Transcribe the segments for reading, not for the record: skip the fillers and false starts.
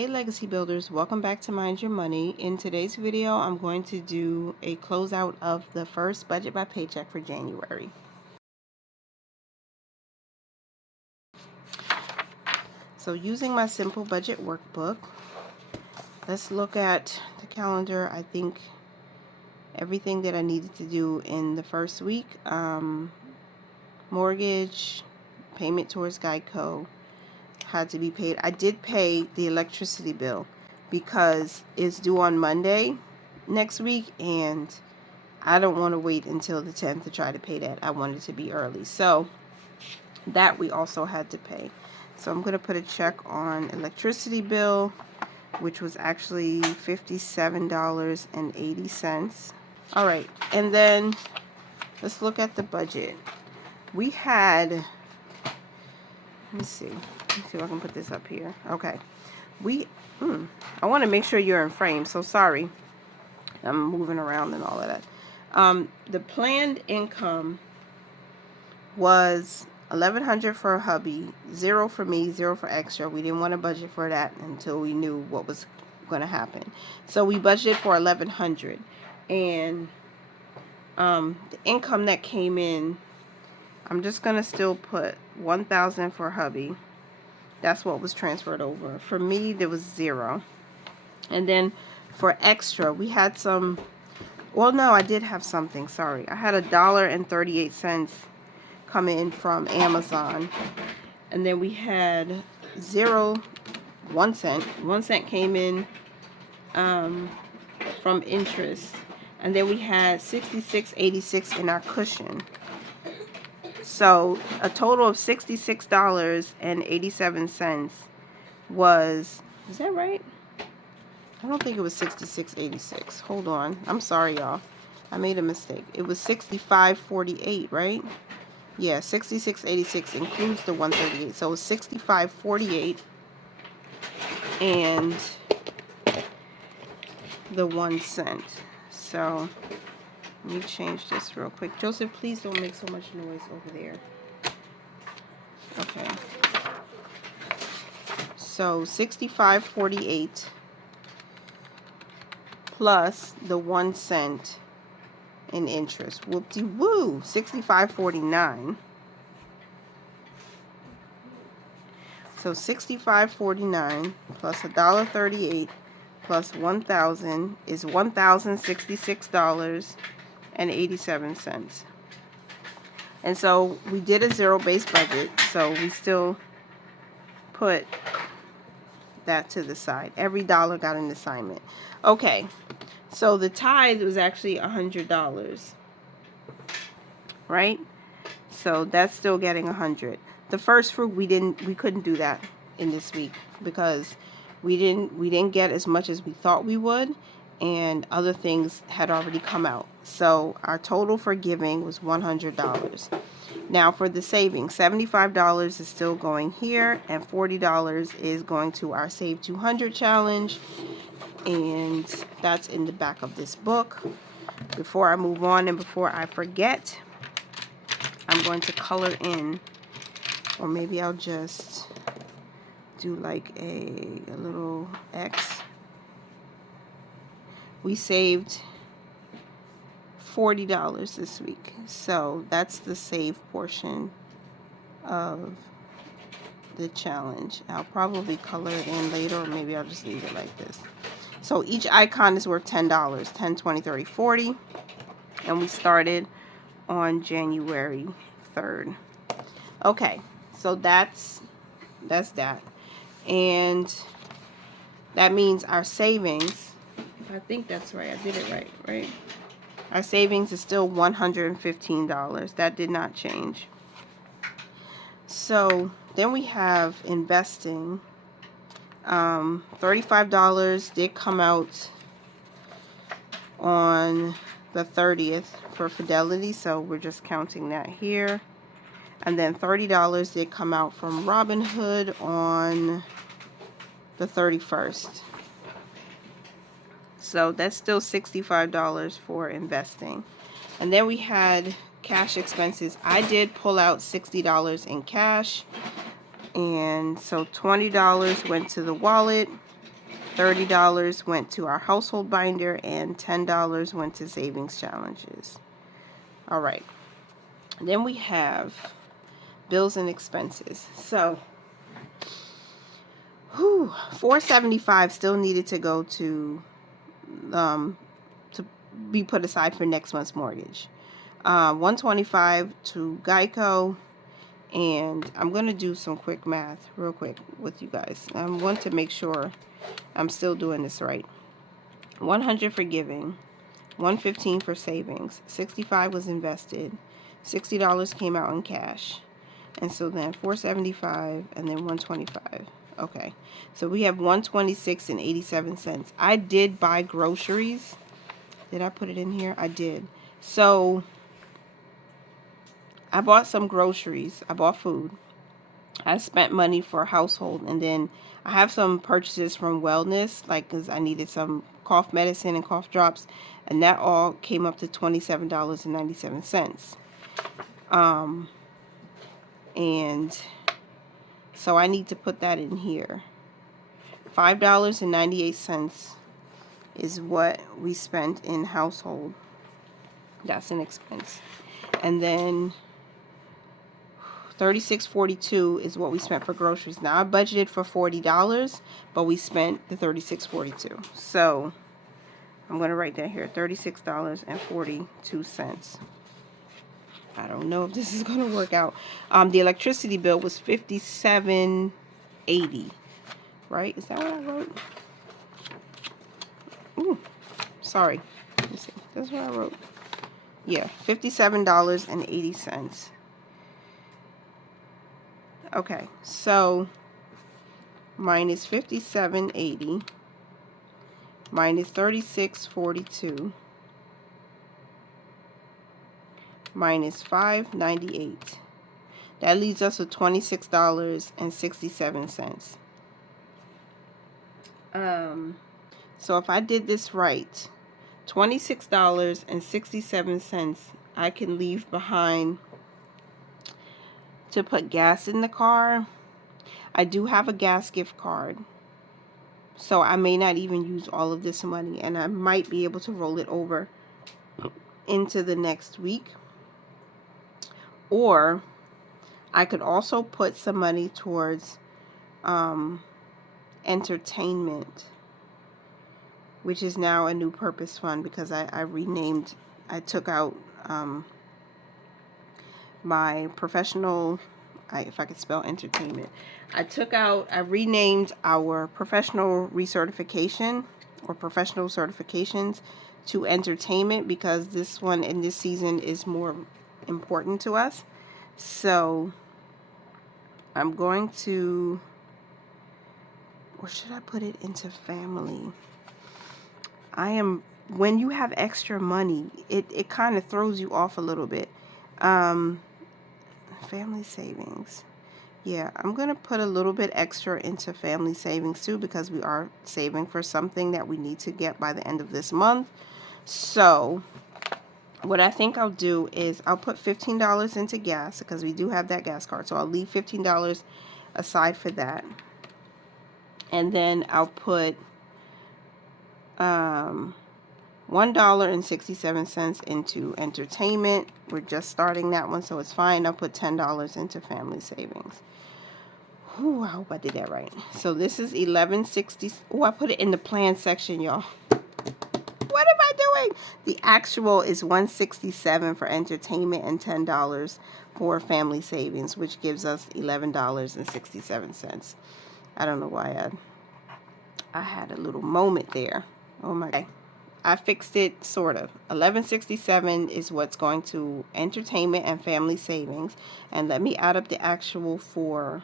Hey Legacy Builders, welcome back to Mind Your Money. In today's video, I'm going to do a closeout of the first budget by paycheck for January. So using my simple budget workbook, let's look at the calendar. I think everything that I needed to do in the first week, mortgage, payment towards Geico, had to be paid. I did pay the electricity bill because it's due on Monday next week, and I don't want to wait until the 10th to try to pay that. I wanted to be early, so that we also had to pay. So I'm going to put a check on electricity bill, which was actually $57.80. All right, and then let's look at the budget. We had, let me see if I can put this up here. Okay, I want to make sure you're in frame, so sorry, I'm moving around and all of that. The planned income was $1,100 for a hubby, $0 for me, $0 for extra. We didn't want to budget for that until we knew what was going to happen. So we budgeted for $1,100, and the income that came in, I'm just going to still put $1,000 for hubby. That's what was transferred over. For me, there was $0. And then for extra, we had some, well, no, I did have something, sorry. I had $1.38 come in from Amazon. And then we had 1 cent. 1 cent came in from interest. And then we had $66.86 in our cushion. So a total of $66.87 was, is that right? I don't think it was $66.86. Hold on. I'm sorry, y'all. I made a mistake. It was $65.48, right? Yeah, $66.86 includes the $138. So it was $65.48 and the 1 cent. So let me change this real quick. Joseph, please don't make so much noise over there. Okay. So $65.48 plus the 1 cent in interest. Whoop-de-woo. $65.49. So $65.49 plus $1.38 plus 1,000 is $1,066.87. And so we did a zero-based budget, so we still put that to the side. Every dollar got an assignment. Okay, so the tithe was actually $100, right? So that's still getting 100. The first fruit we couldn't do that in this week because we didn't get as much as we thought we would, and other things had already come out. So our total for giving was $100. Now for the savings, $75 is still going here, and $40 is going to our Save 200 challenge, and that's in the back of this book. Before I move on and before I forget, I'm going to color in, or maybe I'll just do like a little X. We saved $40 this week, so that's the save portion of the challenge. I'll probably color it in later, or maybe I'll just leave it like this. So each icon is worth $10, 10, 20, 30, 40, and we started on January 3rd. Okay, so that's that, and that means our savings, I think that's right, I did it right? Our savings is still $115. That did not change. So then we have investing. $35 did come out on the 30th for Fidelity, so we're just counting that here. And then $30 did come out from Robinhood on the 31st. So that's still $65 for investing. And then we had cash expenses. I did pull out $60 in cash, and so $20 went to the wallet, $30 went to our household binder, and $10 went to savings challenges. All right. Then we have bills and expenses. So, $475 still needed to go to be put aside for next month's mortgage. $125 to Geico, and I'm going to do some quick math real quick with you guys. I want to make sure I'm still doing this right. $100 for giving, $115 for savings, $65 was invested, $60 came out in cash, and so then $475 and then $125. Okay, so we have $126.87. I did buy groceries. Did I put it in here? I did. So I bought some groceries. I bought food. I spent money for household, and then I have some purchases from wellness, like because I needed some cough medicine and cough drops, and that all came up to $27.97. And so I need to put that in here. $5.98 is what we spent in household. That's an expense. And then $36.42 is what we spent for groceries. Now I budgeted for $40, but we spent the $36.42. So I'm going to write that here, $36.42. I don't know if this is going to work out. The electricity bill was $57.80. Right? Is that what I wrote? Ooh, sorry. Let me see. That's what I wrote. Yeah, $57.80. Okay, so minus $57.80 minus $36.42 minus $5.98. That leaves us with $26.67. So if I did this right, $26.67 I can leave behind to put gas in the car. I do have a gas gift card, so I may not even use all of this money, and I might be able to roll it over into the next week. Or I could also put some money towards entertainment, which is now a new purpose fund because I renamed, I took out my professional, if I could spell entertainment, I renamed our professional recertification or professional certifications to entertainment because this one in this season is more important to us. So I'm going to, or should I put it into family? When you have extra money, it kind of throws you off a little bit. Family savings. Yeah, I'm going to put a little bit extra into family savings too because we are saving for something that we need to get by the end of this month. So what I think I'll do is I'll put $15 into gas because we do have that gas card. So I'll leave $15 aside for that. And then I'll put $1.67 into entertainment. We're just starting that one, so it's fine. I'll put $10 into family savings. Ooh, I hope I did that right. So this is $11.60. Oh, I put it in the plan section, y'all. What am I doing? The actual is $167 for entertainment and $10 for family savings, which gives us $11.67. I don't know why I had a little moment there. Oh my God. I fixed it sort of. $11.67 is what's going to entertainment and family savings. And let me add up the actual for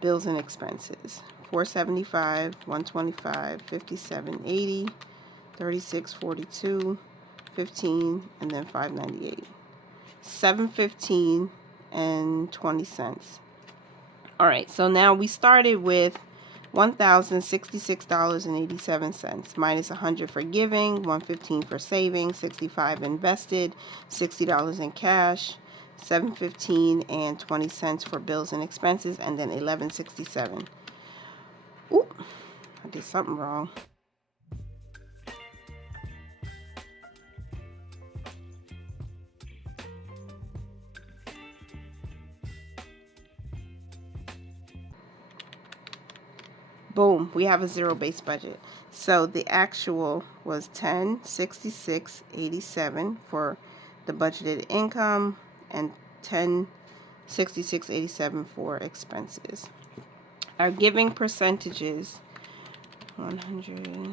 bills and expenses. $475, $125, $57.80, $36.42, $15, and then $5.98. $7.15 and 20 cents. All right, so now we started with $1,066.87 minus $100 for giving, $115 for savings, $65 invested, $60 in cash, $7.15 and 20 cents for bills and expenses, and then $11.67. Ooh, I did something wrong. Boom, we have a zero-based budget. So the actual was $1066.87 for the budgeted income and $1066.87 for expenses. Our giving percentages, 100.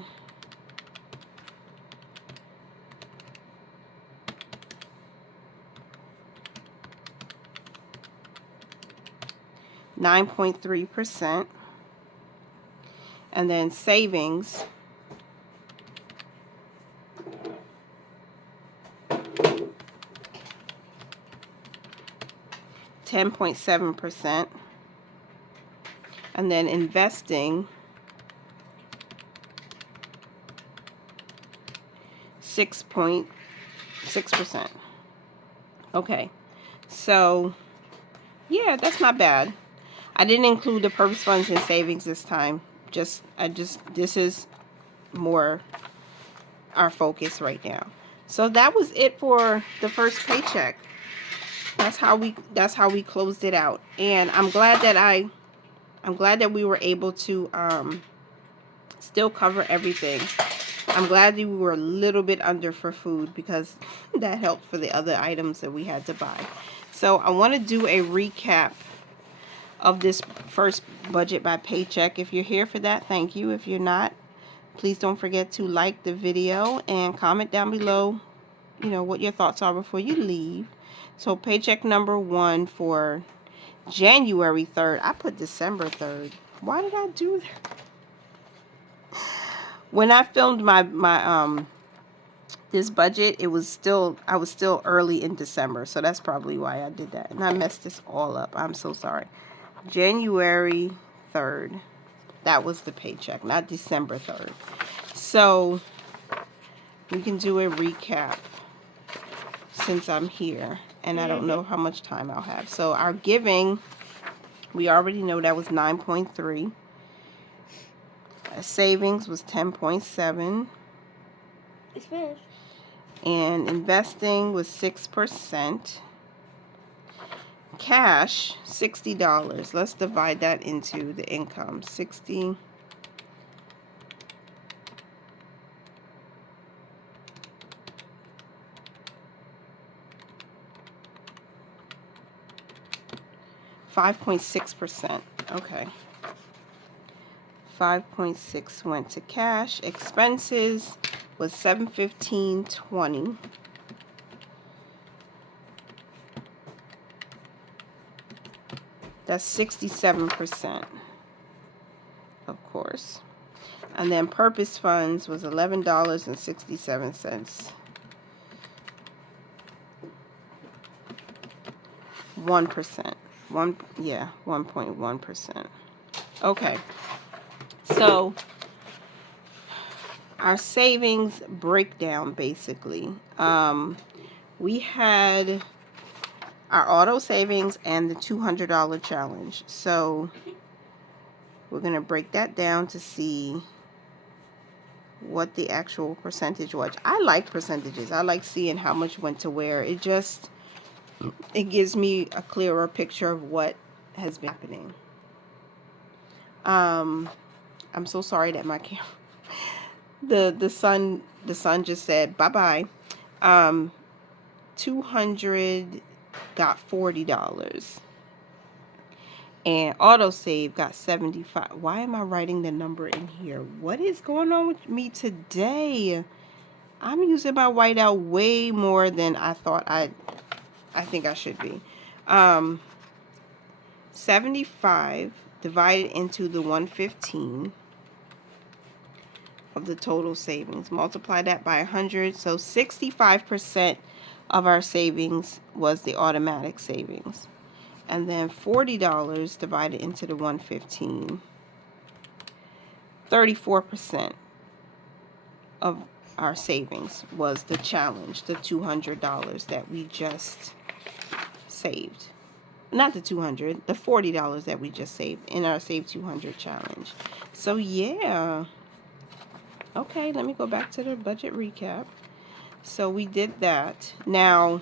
9.3%. And then savings, 10.7%. And then investing, 6.6%. Okay, so yeah, that's not bad. I didn't include the purpose funds and savings this time. This is more our focus right now. So that was it for the first paycheck. That's how we closed it out. And I'm glad that we were able to still cover everything. I'm glad that we were a little bit under for food, because that helped for the other items that we had to buy. So I want to do a recap of this first budget by paycheck. If you're here for that, thank you. If you're not, please don't forget to like the video and comment down below, what your thoughts are before you leave. So paycheck number 1 for January 3rd. I put December 3rd. Why did I do that? When I filmed my this budget, I was still early in December, so that's probably why I did that. And I messed this all up. I'm so sorry. January 3rd. That was the paycheck, not December 3rd. So we can do a recap since I'm here and I don't know how much time I'll have. So our giving, we already know that was 9.3. Savings was 10.7. It's finished. And investing was 6%. Cash, $60. Let's divide that into the income. 60. $5.6%. Okay. 5.6 went to cash. Expenses was $715.20. That's 67%, of course. And then purpose funds was $11.67. 1%. 1.1%. Okay. So our savings breakdown, basically. We had our auto savings and the $200 challenge. So we're going to break that down to see what the actual percentage was. I like percentages. I like seeing how much went to where. It gives me a clearer picture of what has been happening. I'm so sorry that my camera, the sun just said bye-bye. 200 got $40 and autosave got 75. Why am I writing the number in here? What is going on with me today? I'm using my whiteout way more than I thought I think I should be. 75 divided into the 115 of the total savings. Multiply that by 100. So 65% of our savings was the automatic savings. And then $40 divided into the 115. 34% of our savings was the challenge, the $200 that we just saved. not the 200, the $40 that we just saved in our Save 200 challenge. So yeah. Okay, let me go back to the budget recap. So we did that. Now,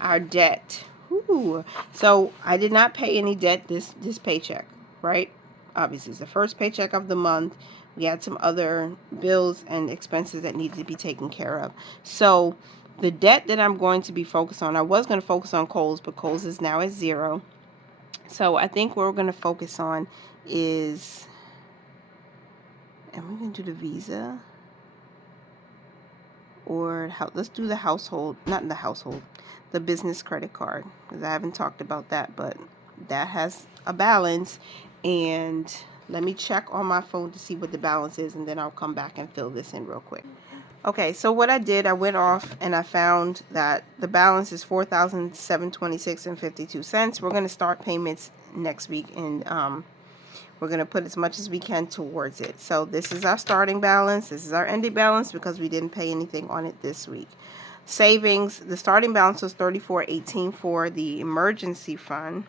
our debt. Ooh. So I did not pay any debt this paycheck, right? Obviously, it's the first paycheck of the month. We had some other bills and expenses that needed to be taken care of. So the debt that I'm going to be focused on, I was going to focus on Kohl's, but Kohl's is now at 0. So I think what we're going to focus on is, and we're going to do the Visa, or let's do the household, not the household, the business credit card, because I haven't talked about that, but that has a balance. And let me check on my phone to see what the balance is, and then I'll come back and fill this in real quick. Okay, so what I did, I went off and I found that the balance is $4,726.52. We're going to start payments next week, and we're going to put as much as we can towards it. So this is our starting balance. This is our ending balance because we didn't pay anything on it this week. Savings, the starting balance was $34.18 for the emergency fund.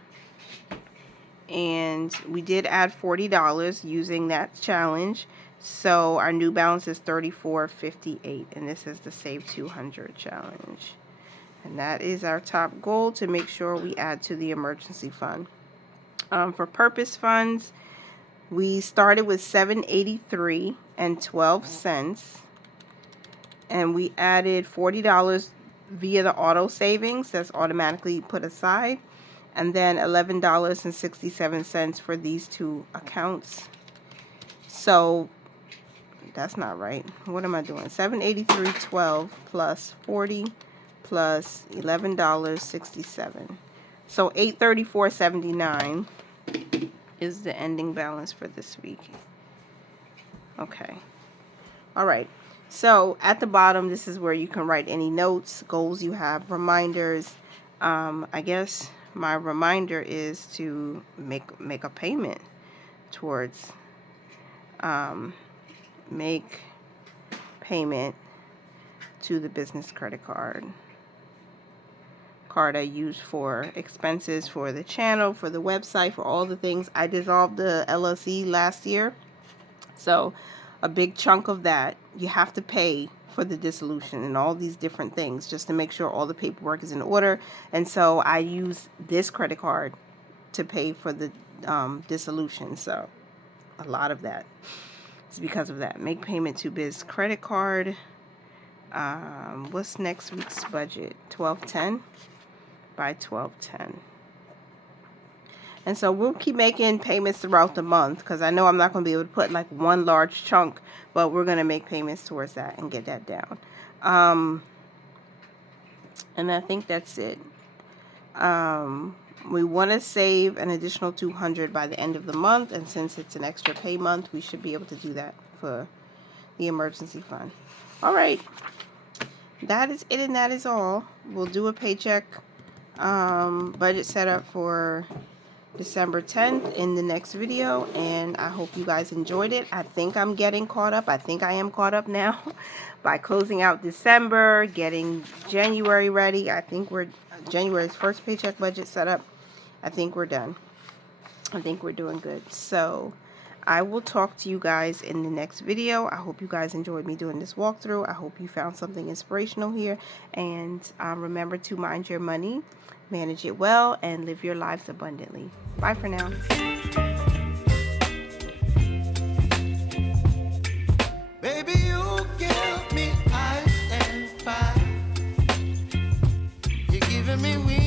And we did add $40 using that challenge. So our new balance is $34.58. And this is the Save 200 challenge. And that is our top goal, to make sure we add to the emergency fund. For purpose funds, we started with $783.12, and we added $40 via the auto savings that's automatically put aside, and then $11.67 for these two accounts. So that's not right. What am I doing? $783.12 plus 40 plus $11.67. So $834.79 is the ending balance for this week. Okay. All right. So at the bottom, this is where you can write any notes, goals you have, reminders. I guess my reminder is to make a payment towards make payment to the business credit card I use for expenses for the channel, for the website, for all the things. I dissolved the LLC last year, so a big chunk of that you have to pay for the dissolution and all these different things, just to make sure all the paperwork is in order. And so I use this credit card to pay for the dissolution. So a lot of that is because of that. Make payment to biz credit card. What's next week's budget? 1210 by 1210. And so we'll keep making payments throughout the month, because I know I'm not going to be able to put like one large chunk, but we're going to make payments towards that and get that down. And I think that's it. We want to save an additional $200 by the end of the month, and since it's an extra pay month, we should be able to do that for the emergency fund. All right, that is it, and that is all. We'll do a paycheck budget setup for December 10th in the next video, and I hope you guys enjoyed it. I think I'm getting caught up. I think I am caught up now by closing out December, getting January ready. I think we're January's first paycheck budget setup. I think we're done. I think we're doing good. So I will talk to you guys in the next video. I hope you guys enjoyed me doing this walkthrough. I hope you found something inspirational here, and remember to mind your money, manage it well, and live your lives abundantly. Bye for now. Baby, you give me ice and fire. You're giving me wings.